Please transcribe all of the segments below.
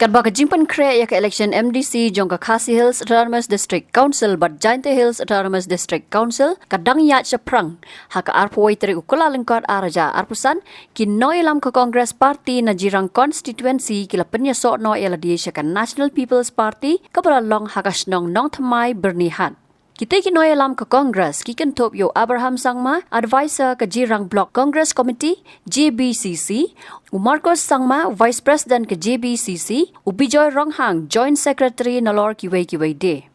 Kat baka jimpan kre ya ke election MDC jong ka Khasi Hills Autonomous District Council but Giant Hills Autonomous District Council kadang ya chaprang haka arpoi teri ukula lengkot araja arpusan ki Nongialam ka Congress Party na jirang constituency kila Pynïasoh no ela dia ka National People's Party kapala long haka snong nong thamai bernihan. Kita ki Nongialam ka Congress ki kentop yo Abraham Sangma advisor ka jirang Block Congress Committee JBCC Marcos Sangma Vice President ke JBCC Bijoy Ronghang Joint Secretary nalor kiwei de.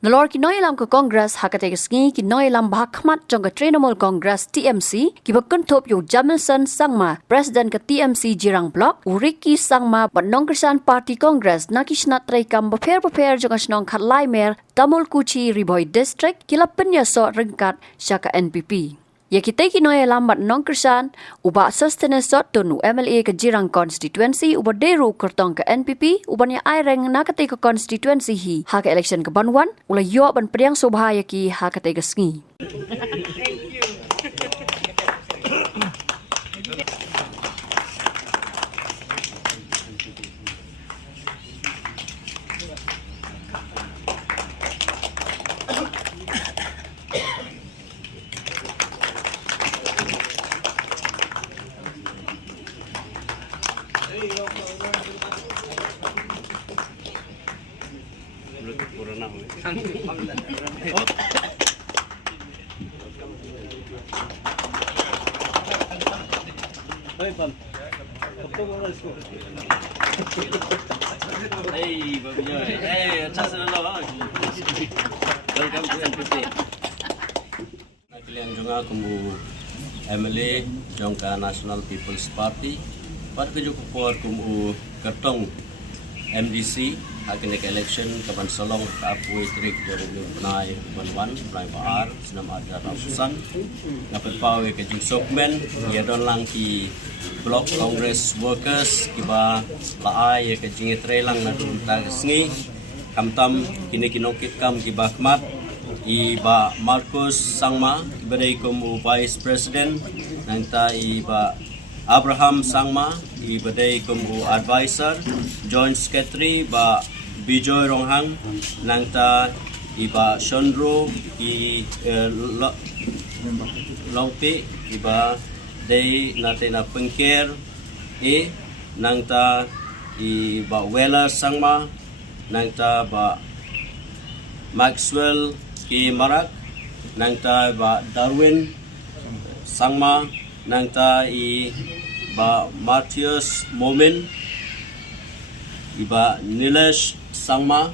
Nalor ki Nongialam ka Congress hakate ngi ki Nongialam bahakmat jong ka Trinamool Congress TMC ki bakentop yo Jamilson Sangma President ke TMC jirang Block Ricky Sangma Nongialam Party Congress nakisnat rekam prepare jong asnong khatlai mer Tamil Kuchi Bhoi District kila Pynïasoh ringkat syaka NPP. Ya kita ki Nongialam Nongialam uba sustenance tonu MLA ke jirang constituency uba deru kertong ke NPP ubanya aireng nakate ke constituency hi hak election ke Banwan ula yo ban priang sobhaya ki hakate ke sngi. Welcome to NPP. Nakilian juga kumu MLA jongka National People's Party. Pat kejupur kumu kertong MDC akan election kapan Shillong Apui trik jong penai Banwan penai Bar senam Atiar Rapusan dapat pawe ke jing sokmen ya don lang ki Block Congress Workers kiba laai ke jing trelang na dun tagsngi kamtam kini kinokit kam kibakmat iba Marcos Sangma ibadai kumu Vice President nanta iba Abraham Sangma ibadai kumu advisor Joint Secretary ba Bijoy Ronghang nangta iba Shondro i longpi iba day natin na pengker nangta iba Wela Sangma nangta ba Maxwell ki Marak nangta ba Darwin Sangma nangta ba Matthias Momin iba Nilesh Sangma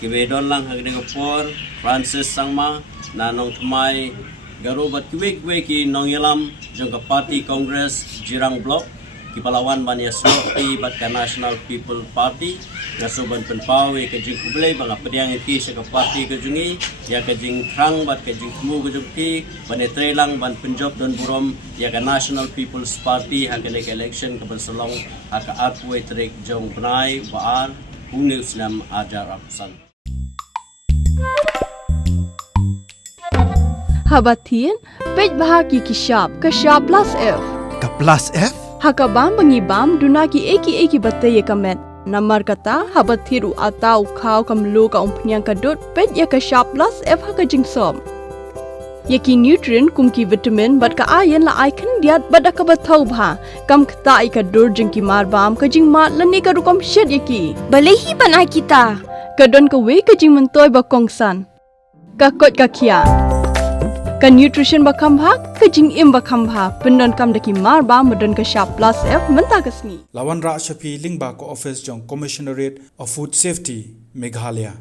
kibedon lang hagde kapor Francis Sangma nanong thamai garubat kiwek ki Nongialam jong Party Congress Jirang Block kipalawan Pynïasoh ti bat ka National People Party ngasuban penpawe ke jing kublay banga pediang ti sa party ke jungi ya ke jing krang bat ke jing mu ke jukti banetre lang ban penjob don burom ya ke National People's Party hagale election ke Shillong haka atwe trik jong penai baar Ungil Islam ajar Rapusan. Habatin pej bahagi kishap plus F Ka plus F? Hakabam bangibam dunaki eki batay kamet namar kata habathiru atau khaw kamlo ka umpnyang kadot pej ya kishap plus F haka jingsom yaki nutrient kumki vitamin bat ka iron la icon diat bat ka bathau bha kam khta ka dur jingki marbam ka jing mat lani ka rukom shed yaki balehi banai kita kadon ka we ka jing mentoy ba kongsan ka kot ka khia ka nutrition ba khambha ka jing im ba khambha pendon kam daki marba modon ka sharp plus F menta kasni Lawan Ra Shafi Lingba ko office jong Commissionerate of Food Safety Meghalaya